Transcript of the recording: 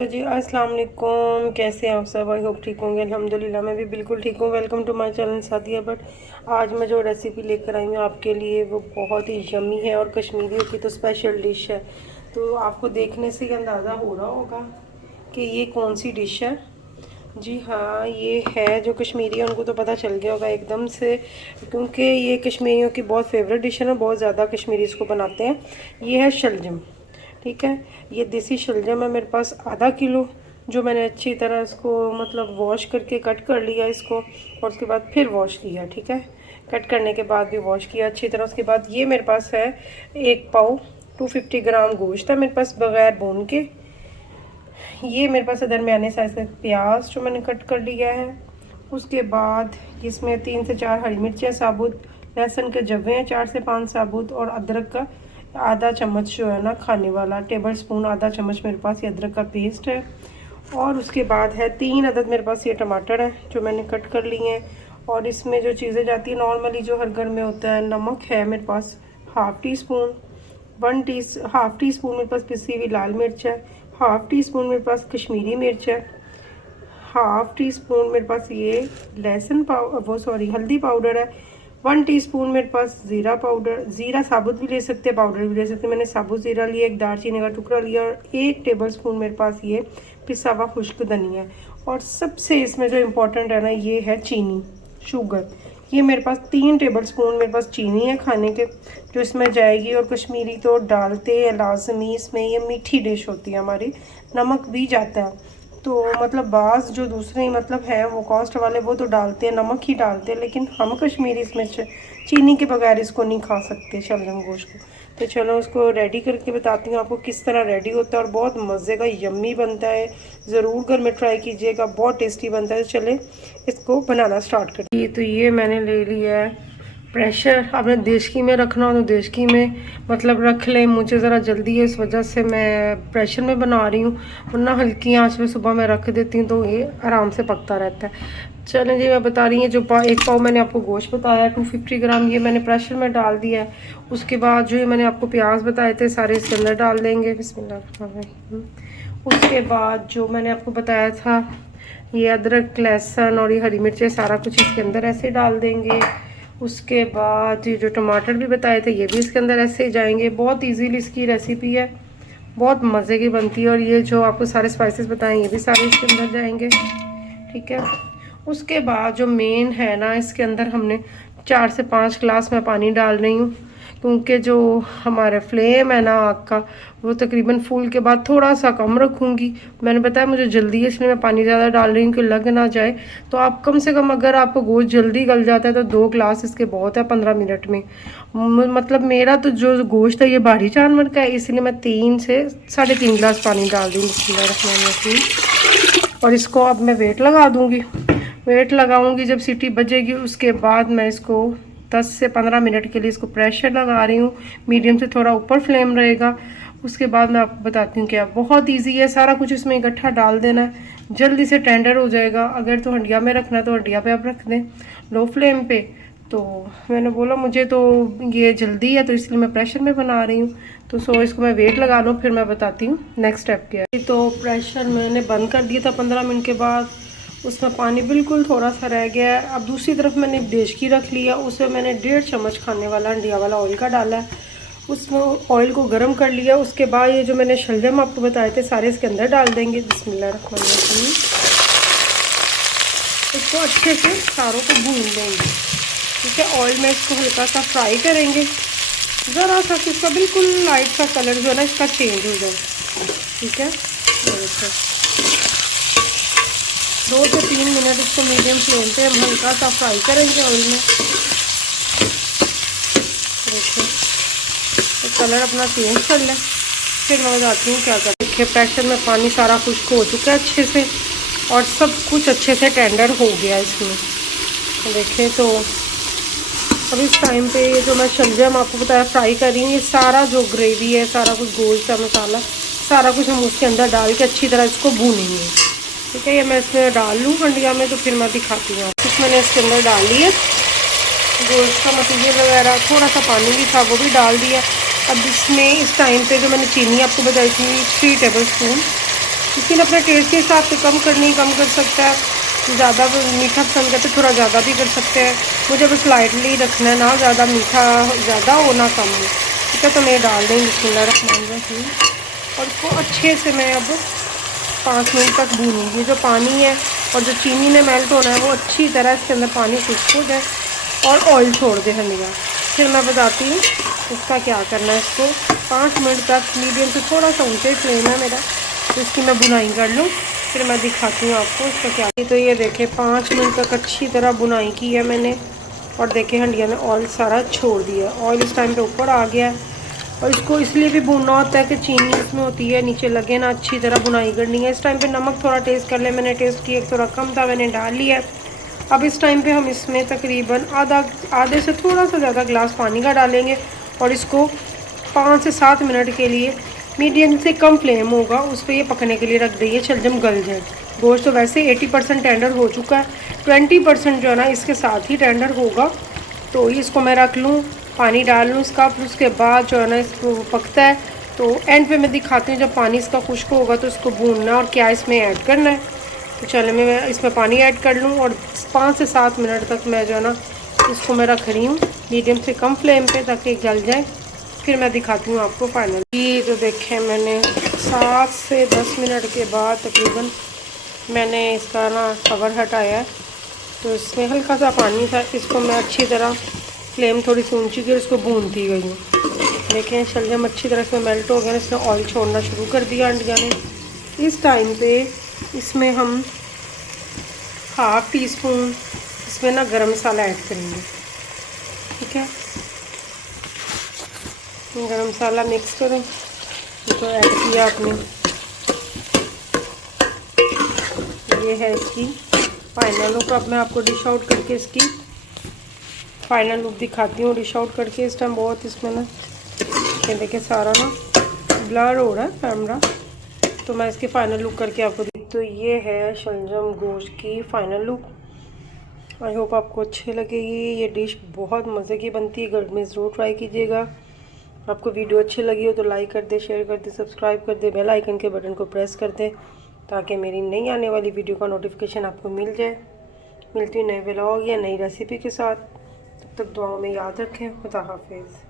तो जी अस्सलाम वालेकुम, कैसे हैं आप सब। आई होप ठीक होंगे। अल्हम्दुलिल्लाह मैं भी बिल्कुल ठीक हूँ। Welcome to my channel Sadia Butt. आज मैं जो रेसिपी लेकर आई हूँ आपके लिए वो बहुत ही यम्मी है और कश्मीरियों की तो स्पेशल डिश है। तो आपको देखने से ही अंदाज़ा हो रहा होगा कि ये कौन सी डिश है। जी हाँ, ये है जो कश्मीरी है उनको तो पता चल गया होगा एकदम से, क्योंकि ये कश्मीरियों की बहुत फेवरेट डिश है ना, बहुत ज़्यादा कश्मीरी इसको बनाते हैं। ये है शलजम। ठीक है, ये देसी शलजम है मेरे पास आधा किलो, जो मैंने अच्छी तरह इसको मतलब वॉश करके कट कर लिया इसको, और उसके बाद फिर वॉश किया। ठीक है, कट करने के बाद भी वॉश किया अच्छी तरह। उसके बाद ये मेरे पास है 1 पाव 250 ग्राम गोश्त है मेरे पास बग़ैर भून के। ये मेरे पास दरमियाने साइज़ का प्याज जो मैंने कट कर लिया है। उसके बाद इसमें 3 से 4 हरी मिर्चें साबुत, लहसुन के जवे हैं 4 से 5 साबुत, और अदरक का आधा चम्मच जो है ना खाने वाला टेबल स्पून आधा चम्मच मेरे पास ये अदरक का पेस्ट है। और उसके बाद है 3 अदद मेरे पास ये टमाटर है जो मैंने कट कर लिए हैं। और इसमें जो चीज़ें जाती है नॉर्मली जो हर घर में होता है, नमक है मेरे पास half teaspoon, half teaspoon मेरे पास पिसी हुई लाल मिर्च है, हाफ़ टी स्पून मेरे पास कश्मीरी मिर्च है, हाफ़ टी स्पून मेरे पास ये हल्दी पाउडर है, 1 टीस्पून मेरे पास ज़ीरा पाउडर, ज़ीरा साबुत भी ले सकते हैं पाउडर भी ले सकते हैं। मैंने साबुत ज़ीरा लिया, एक दालचीनी का टुकड़ा लिया, और 1 टेबलस्पून मेरे पास ये पिसा हुआ खुश्क धनिया है। और सबसे इसमें जो इम्पोर्टेंट है ना, ये है चीनी, शुगर। ये मेरे पास 3 टेबलस्पून मेरे पास चीनी है खाने के, जो इसमें जाएगी। और कश्मीरी तो डालते हैं लाजमी इसमें, ये मीठी डिश होती है हमारी, नमक भी जाता है। तो मतलब बाज़ जो दूसरे मतलब हैं वो कॉस्ट वाले वो तो डालते हैं, नमक ही डालते हैं, लेकिन हम कश्मीरी इसमें चीनी के बगैर इसको नहीं खा सकते शलजम गोश्त को। तो चलो उसको रेडी करके बताती हूँ आपको किस तरह रेडी होता है, और बहुत मज़े का यम्मी बनता है। ज़रूर घर में ट्राई कीजिएगा, बहुत टेस्टी बनता है। तो चले इसको बनाना स्टार्ट करते। तो ये मैंने ले लिया है प्रेशर। आपने देशकी में रखना हो तो देशकी में मतलब रख लें। मुझे ज़रा जल्दी है इस वजह से मैं प्रेशर में बना रही हूँ, वरना हल्की आंच में सुबह मैं रख देती हूँ तो ये आराम से पकता रहता है। चलें जी, मैं बता रही हूँ जो 1 पाव मैंने आपको गोश्त बताया 250 ग्राम, ये मैंने प्रेशर में डाल दिया है। उसके बाद जो ये मैंने आपको प्याज बताए थे सारे इसके अंदर डाल देंगे, बिस्मिल्लाह। उसके बाद जो मैंने आपको बताया था ये अदरक लहसुन और ये हरी मिर्चें सारा कुछ इसके अंदर ऐसे डाल देंगे। उसके बाद ये जो टमाटर भी बताए थे ये भी इसके अंदर ऐसे ही जाएंगे। बहुत इजीली इसकी रेसिपी है, बहुत मज़े की बनती है। और ये जो आपको सारे स्पाइसेस बताएं ये भी सारे इसके अंदर जाएंगे। ठीक है, उसके बाद जो मेन है ना, इसके अंदर हमने 4 से 5 गिलास मैं पानी डाल रही हूँ, क्योंकि जो हमारा फ्लेम है ना आग का वो तकरीबन फुल के बाद थोड़ा सा कम रखूँगी। मैंने बताया मुझे जल्दी है इसलिए मैं पानी ज़्यादा डाल रही हूँ कि लग ना जाए। तो आप कम से कम अगर आपको गोश्त जल्दी गल जाता है तो 2 गिलास इसके बहुत है 15 मिनट में। मतलब मेरा तो जो गोश्त है ये बाहरी जानवर का है, इसलिए मैं 3 से 3.5 गिलास पानी डाल दूँगी। और इसको अब मैं वेट लगा दूँगी। वेट लगाऊंगी जब सीटी बजेगी उसके बाद मैं इसको 10 से 15 मिनट के लिए इसको प्रेशर लगा रही हूँ, मीडियम से थोड़ा ऊपर फ्लेम रहेगा। उसके बाद मैं आपको बताती हूँ क्या। बहुत इजी है, सारा कुछ इसमें इकट्ठा डाल देना है, जल्दी से टेंडर हो जाएगा। अगर तो हंडिया में रखना है तो हंडिया पे आप रख दें लो फ्लेम पे। तो मैंने बोला मुझे तो ये जल्दी है तो इसलिए मैं प्रेशर में बना रही हूँ। तो इसको मैं वेट लगा लूँ, फिर मैं बताती हूँ नेक्स्ट स्टेप क्या है। तो प्रेशर मैंने बंद कर दिया था 15 मिनट के बाद, उसमें पानी बिल्कुल थोड़ा सा रह गया है। अब दूसरी तरफ मैंने देशकी रख लिया, उसमें मैंने 1.5 चम्मच खाने वाला इंडिया वाला ऑयल का डाला है। उसमें ऑयल को गर्म कर लिया। उसके बाद ये जो मैंने शलजम आपको बताए थे सारे इसके अंदर डाल देंगे। बिस्मिल्लाहिर्रहमानिर्रहीम। इसको अच्छे से सारों को भून देंगे। ठीक है, ऑयल में इसको हल्का सा फ्राई करेंगे, ज़रा सा इसका बिल्कुल लाइट सा कलर जो है ना इसका चेंज हो जाए। ठीक है, 2 से 3 मिनट इसको मीडियम फ्लेम पे हम हल्का सा फ्राई करेंगे ऑयल में। देखिए तो कलर अपना चेंज कर लें, फिर मैं बताती हूँ क्या करें। देखिए प्रेशर में पानी सारा खुश्क हो चुका है अच्छे से, और सब कुछ अच्छे से टेंडर हो गया इसमें। देखिए तो अब इस टाइम पे ये जो मैं शलजम आपको बताया फ्राई कर रही हूँ, ये सारा जो ग्रेवी है सारा कुछ गोश्त का मसाला सारा कुछ हम उसके अंदर डाल के अच्छी तरह इसको भूनेंगे। ठीक है, ये मैं इसमें डाल लूँ हंडिया में तो फिर मैं दिखाती हूँ। कुछ मैंने इसके अंदर डाल दिया गोश्त का मटीरियल वगैरह, थोड़ा सा पानी भी था वो भी डाल दिया। अब इसमें इस टाइम पे जो मैंने चीनी आपको बताई थी 3 टेबल स्पून लेकिन अपने टेस्ट के हिसाब से कम कर सकता है, ज़्यादा मीठा पसंद करते थोड़ा ज़्यादा भी कर सकते हैं। मुझे बस लाइटली रखना है, ना ज़्यादा मीठा ज़्यादा हो ना कम हो, ठीक है। तो मैं डाल दें बिस्मिल्लाहिर्रहमानिर्रहीम और इसको अच्छे से मैं अब 5 मिनट तक भूनूंगी। जो पानी है और जो चीनी ने मेल्ट होना है वो अच्छी तरह इसके अंदर पानी खुश्क हो जाए और ऑयल छोड़ दे हंडिया। फिर मैं बताती हूँ इसका क्या करना है। इसको 5 मिनट तक मीडियम से थोड़ा सा ऊंचे फ्लेम है मेरा, तो इसकी मैं बुनाई कर लूँ, फिर मैं दिखाती हूँ आपको इसका क्या। तो ये देखें 5 मिनट तक अच्छी तरह बुनाई की है मैंने और देखें हंडिया ने ऑयल सारा छोड़ दिया। ऑयल इस टाइम पे ऊपर आ गया है और इसको इसलिए भी भूनना होता है कि चीनी इसमें होती है नीचे लगे ना, अच्छी तरह बुनाई करनी है। इस टाइम पे नमक थोड़ा टेस्ट कर ले, मैंने टेस्ट किया थोड़ा कम था, मैंने डाल लिया। अब इस टाइम पे हम इसमें तकरीबन आधे से थोड़ा सा ज़्यादा ग्लास पानी का डालेंगे और इसको 5 से 7 मिनट के लिए मीडियम से कम फ्लेम होगा उस पर ये पकने के लिए रख देंगे, शलजम गल जाए। गोश्त तो वैसे 80% टेंडर हो चुका है, 20% जो है ना इसके साथ ही टेंडर होगा। तो इसको मैं रख लूँ, पानी डाल लूँ इसका, फिर उसके बाद जो है ना इसको पकता है तो एंड पे मैं दिखाती हूँ जब पानी इसका खुश्क होगा तो इसको भूनना और क्या इसमें ऐड करना है। तो चलो मैं इसमें पानी ऐड कर लूँ और 5 से 7 मिनट तक मैं जो है ना इसको मैं रख रही हूँ मीडियम से कम फ्लेम पे ताकि गल जाए। फिर मैं दिखाती हूँ आपको फाइनल। ये तो देखें मैंने 7 से 10 मिनट के बाद तकरीबन मैंने इसका ना कवर हटाया है, तो इसमें हल्का सा पानी था। इसको मैं अच्छी तरह फ्लेम थोड़ी सी ऊंची की इसको भूनती गई हूँ। देखें शलजम अच्छी तरह से मेल्ट हो गया, इसने ऑयल छोड़ना शुरू कर दिया अंडिया ने। इस टाइम पे इसमें हम 1/2 टीस्पून इसमें ना गरम मसाला ऐड करेंगे, ठीक है। गरम मसाला मिक्स करें तो ऐड किया आपने, ये है इसकी फाइनल लुक। अब मैं आपको डिश आउट करके इसकी फाइनल लुक दिखाती हूँ। डिश आउट करके इस टाइम बहुत इसमें ना ये देखिए सारा ना ब्लर हो रहा है कैमरा, तो मैं इसकी फ़ाइनल लुक करके आपको तो ये है शलजम गोश्त की फ़ाइनल लुक। आई होप आपको अच्छी लगेगी। ये डिश बहुत मज़े की बनती है, घर में ज़रूर ट्राई कीजिएगा। आपको वीडियो अच्छी लगी हो तो लाइक कर दे, शेयर कर दे, सब्सक्राइब कर दे, बेल आइकन के बटन को प्रेस कर दे ताकि मेरी नई आने वाली वीडियो का नोटिफिकेशन आपको मिल जाए। मिलती हूँ नए व्लॉग या नई रेसिपी के साथ, तब तक दुआओं में याद रखें। खुदा हाफिज़।